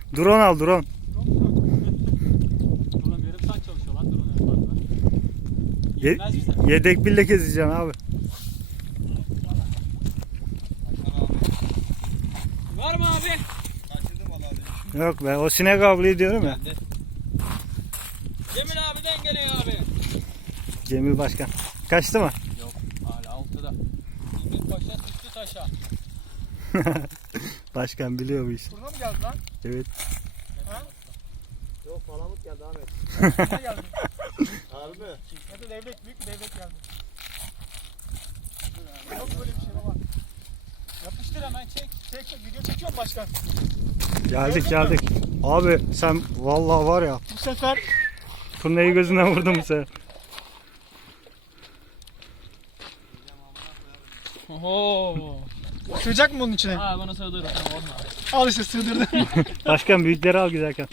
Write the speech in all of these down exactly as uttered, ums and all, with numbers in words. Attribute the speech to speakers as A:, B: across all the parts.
A: Drone al drone.
B: Drone yarım saat çalışıyor lan drone en fazla.
A: Ye
B: Yetmez bize.
A: yedek bille gezeceksin abi.
B: Var mı abi?
C: Kaçırdım valla abi.
A: Yok be, o sinek avlıyı diyorum ya.
B: Geldi. Cemil abiden geliyor abi.
A: Cemil Başkan. Kaçtı mı?
B: Yok hala altıda. İlmek başa üstü taşa.
A: Başkan biliyor bu işi.
C: Burada mı geldi lan?
A: Evet.
C: Ha? Yok palamut geldi Ahmet. Ne geldi? Harbi mi? Ya da levrek, büyük bir levrek geldi. Yok böyle bir şey baba.
B: Yapıştır hemen çek.
C: Çek çek, video çekiyorum başkan.
A: Geldik geldik. Abi sen vallahi var ya,
C: Bu sefer
A: turnayı gözünden vurdum bu sefer.
B: Oho.
C: sığacak mı bunun içine?
B: Ha bana sığdırır tamam olma.
C: Al işte sığdırdı.
A: Başkan büyükleri al giderken.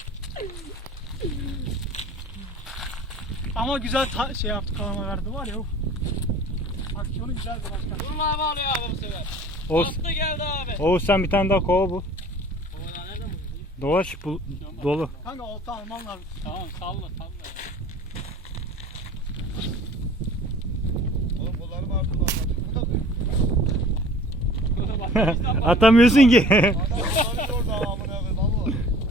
C: Ama güzel ta- şey yaptı, kalama verdi var ya. Uf. Aksiyonu güzeldi başkan.
B: Durma abi alıyor abi bu sefer.
A: Oğuz,
B: Attı geldi abi.
A: Oğuz sen bir tane daha kova bul.
B: Oğlan nereden buldun?
A: Dolaş bu, dolu.
C: Kanka olta alman lazım.
B: Tamam salla salla.
C: Oğlum kollarım ağrıdı lan. Bu da
A: Atamıyorsun ki.
C: Adam kolları orada amına koyayım valla.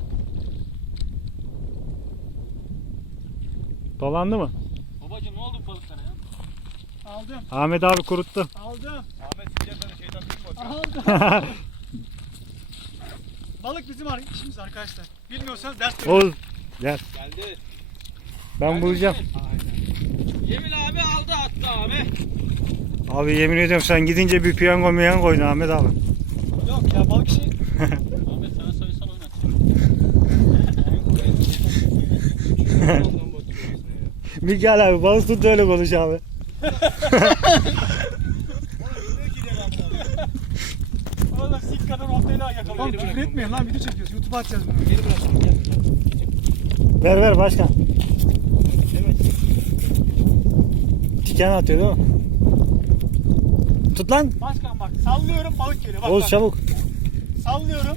A: Dolandı mı?
B: Babacım ne oldu bu balıklara ya?
C: Aldım.
A: Ahmet abi kuruttu.
C: Aldım. Ahmet sikeceğim sana şeytan bir mi
A: Oğuz
C: Balık bizim ar- işimiz arkadaşlar. Bilmiyorsanız ders verin.
A: gel.
B: Geldi.
A: Ben bulacağım.
B: Cemil abi aldı attı abi.
A: Abi yemin ediyorum sen gidince bir piyango miyango koydun Ahmet abi.
C: Yok ya balık işi.
B: Ahmet sana soysan oynat.
A: Mikael abi balık tut öyle konuş abi.
C: Oğlum sik kadar oltayla yakalım. Oğlum küfür etmeyin lan, video çekiyoruz. YouTube'a atacağız bunu.
B: Geri bıraktım gel.
A: Ver ver başkan. Tiken atıyor değil mi? Tut lan.
C: Başkan bak sallıyorum balık geliyor. Bak,
A: Oğuz
C: bak.
A: çabuk.
C: Sallıyorum.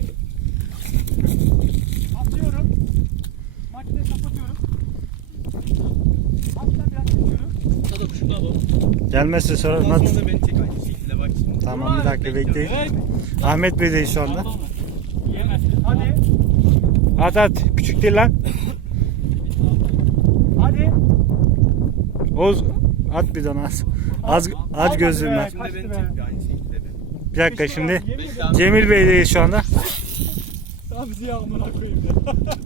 C: Atıyorum. Makineyi kapatıyorum. Hafiften biraz çekiyorum.
B: Sada kuşuklar bu.
A: Gelmezse sorarım. Hadi.
C: da beni çek aynı şekilde bak şimdi.
A: Tamam bir dakika bekleyin.
B: Evet.
A: Ahmet Bey'deyiz şu anda.
B: Yemez.
C: Hadi.
A: At at. Küçük değil lan.
C: Hadi.
A: Oğuz at bir tane az. Az, az gözlüğüm ben.
C: Kaçtı be. aynı şekilde be.
A: Bir dakika şimdi.
C: Yemin ederim.
A: Cemil Bey'deyiz şu anda.
C: Tam bizi ya amına koyayım ya.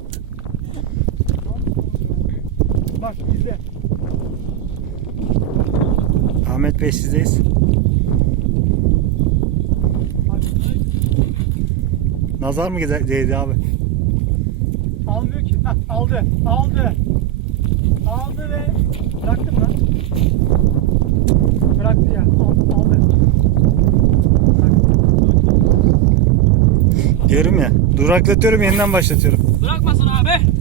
C: Bak izle.
A: Ahmet Bey sizdeyiz.
C: Bak.
A: Nazar mı gider- değdi abi?
C: Almıyor ki. Hah, aldı. Aldı. Aldı ve bıraktım lan. Bıraktı ya. Aldı. Aldı. Bıraktı.
A: Diyorum ya. Duraklatıyorum yeniden başlatıyorum.
B: Bırakmasın abi.